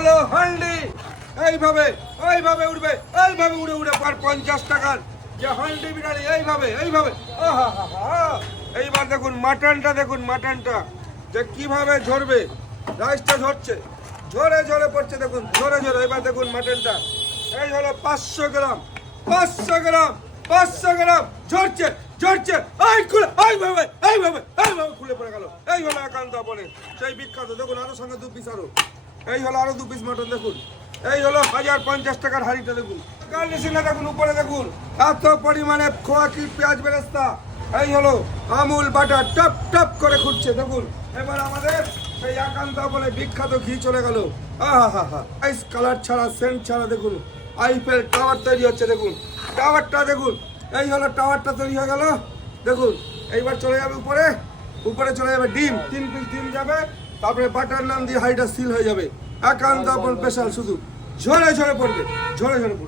হলো হান্ডি। এইভাবে এইভাবে উঠবে, এইভাবে উড়ে উড়ে পার পঞ্চাশ টাকার। যে হান্ডি বিরিয়ানি এইভাবে এইভাবে। এইবার দেখুন মাটনটা দেখুন মাটনটা। যে কীভাবে ঝরবে, রাইসটা ঝরছে। ঝরে ঝরে পড়ছে, দেখুন, ঝরে ঝরে। এবার দেখুন মাটনটা। এই হলো পাঁচশো গ্রাম পাঁচশো গ্রাম পাঁচশো গ্রাম। ঝরছে ঝরছে। এই খুলে, এইভাবে এইভাবে এইভাবে খুলে পড়ে গেল। এই হলো একান্ত বলে। সেই বিখ্যাত, দেখুন আরও সঙ্গে দু আরও। এই হলো আরও দু পিস মটন দেখুন। এই হলো হাজার পঞ্চাশ টাকার হাড়িটা দেখুন। গার্নিশিংটা দেখুন, উপরে দেখুন। এত পরিমাণে খোয়া কি পেঁয়াজ বেরেস্তা? এই হলো আমুল বাটার টপ টপ করে খুঁজছে দেখুন। এবার আমাদের সেই একান্ত বলে বিখ্যাত ঘি চলে গেল। আহা হা হা আইস কালার ছাড়া সেন্ট ছাড়া দেখুন। আইফেল টাওয়ার তৈরি হচ্ছে, দেখুন। টাওয়ারটা দেখুন। এই হলো টাওয়ারটা তৈরি হয়ে গেল। দেখুন, এইবার চলে যাবে উপরে। উপরে চলে যাবে ডিম। তিন পিস ডিম যাবে। তারপরে বাটার নাম দিয়ে হাইটা সিল হয়ে যাবে। একান্ত আপন স্পেশাল শুধু। ঝরে ঝরে পড়বে, ঝরে ঝরে পড়বে।